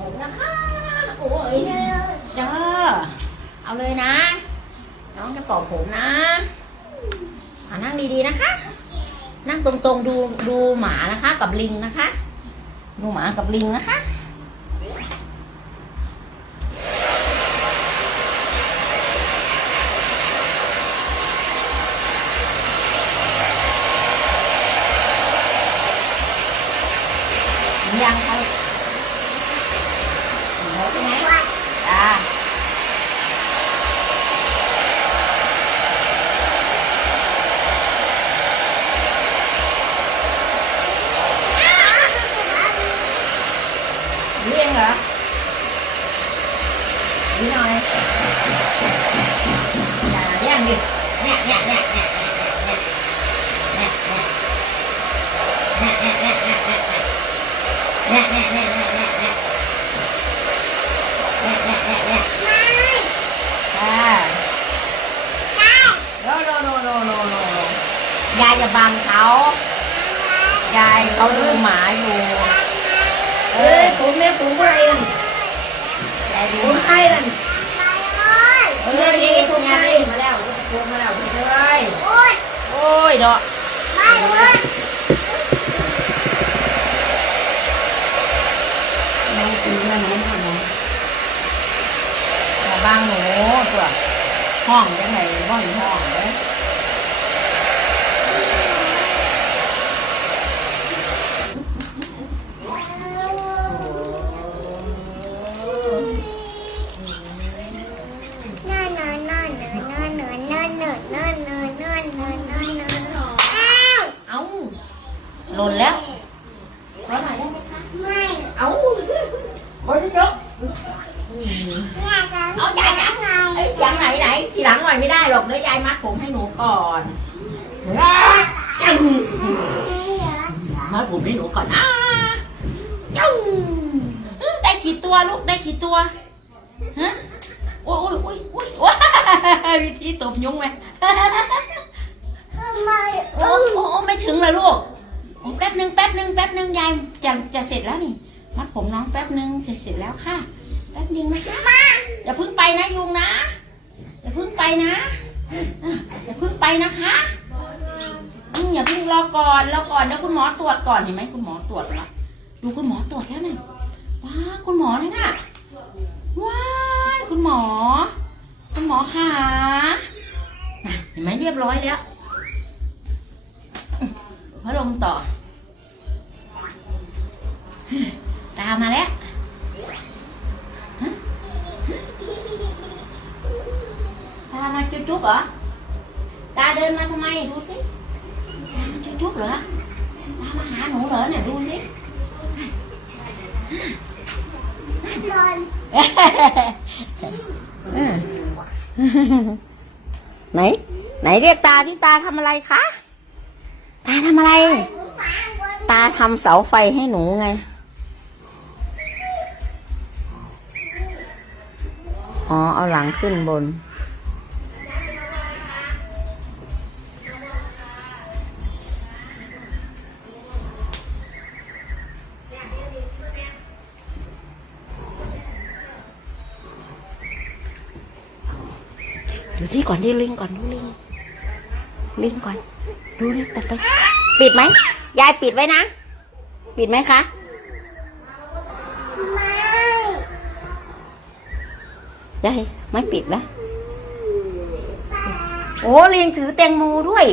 ผมนะคะ โอ้ยจ้าเอาเลยนะ น้องจะเป่าผมนะอ่านั่งดีๆนะคะ นั่งตรงๆดูดูหมานะคะ กับลิงนะคะ ดูหมากับลิงนะคะ โนโนยายจะบังเขา ยายเขาดูหมาอยู่ เอ้ยผมแม่ผมอะไรนั่นยายดูหมานั่นเอ้ยนี่ทุกยายมาแล้วทุกมาแล้วทุกเลยโอ้ยเนาะน้องตีแม่น้องทำน้อง อย่าบังหนูตัวห้องยังไงห้องห้องเลยเอาหล่นแล้วขอหน่อยได้ไหมคะเอาบนยก เอายายนะไอ้เสียงไหนไหนทีหลังหน่อยไม่ได้หรอกเดี๋ยวยายมัดผมให้หนูก่อนเดี๋ยวจังมัดผมให้หนูก่อนนะจังได้กี่ตัวลูกได้กี่ตัวฮะโอ้ยโอ้ยโอ้ยโอ้ยว้าวิธีตบยุงไหมโอ้โอ้ไม่ถึงเลยลูกแป๊บหนึ่งแป๊บหนึ่งแป๊บหนึ่งยายจะจะเสร็จแล้วนี่มัดผมน้องแป๊บหนึ่งเสร็จเสร็จแล้วค่ะ แป๊บนึงนะคะอย่าเพิ่งไปนะยุงนะ อย่าเพิ่งไปนะอย่าเพิ่งไปนะคะอย่าเพิ่งรอก่อนรอก่อนเดี๋ยวคุณหมอตรวจก่อนเห็นไหมคุณหมอตรวจแล้วดูคุณหมอตรวจแล้วนี่ว้าคุณหมอนั่นน่ะว้าคุณหมอ คุณหมอค่ะนะเห็นไหมเรียบร้อยแล้วพัดลมต่อตามมาแล้ว จุ๊บเหรอ ตาเดินมาทำไมดูสิตาจุ๊บจุ๊บเหรอ ตามาหาหนูเหรอเนี่ยดูสิไหน ไหนเรียกตาที่ตาทำอะไรคะ ตาทำอะไร ตาทำเสาไฟให้หนูไงอ๋อ เอาหลังขึ้นบน ดูที่ก่อนดิลิงก่อนดูลิงลิงก่อน ดูนี่แต่ไป ปิดไหมยายปิดไว้นะ ปิดไหมคะยายไม่ปิดนะโอ้ลิงถือแตงโมด้วย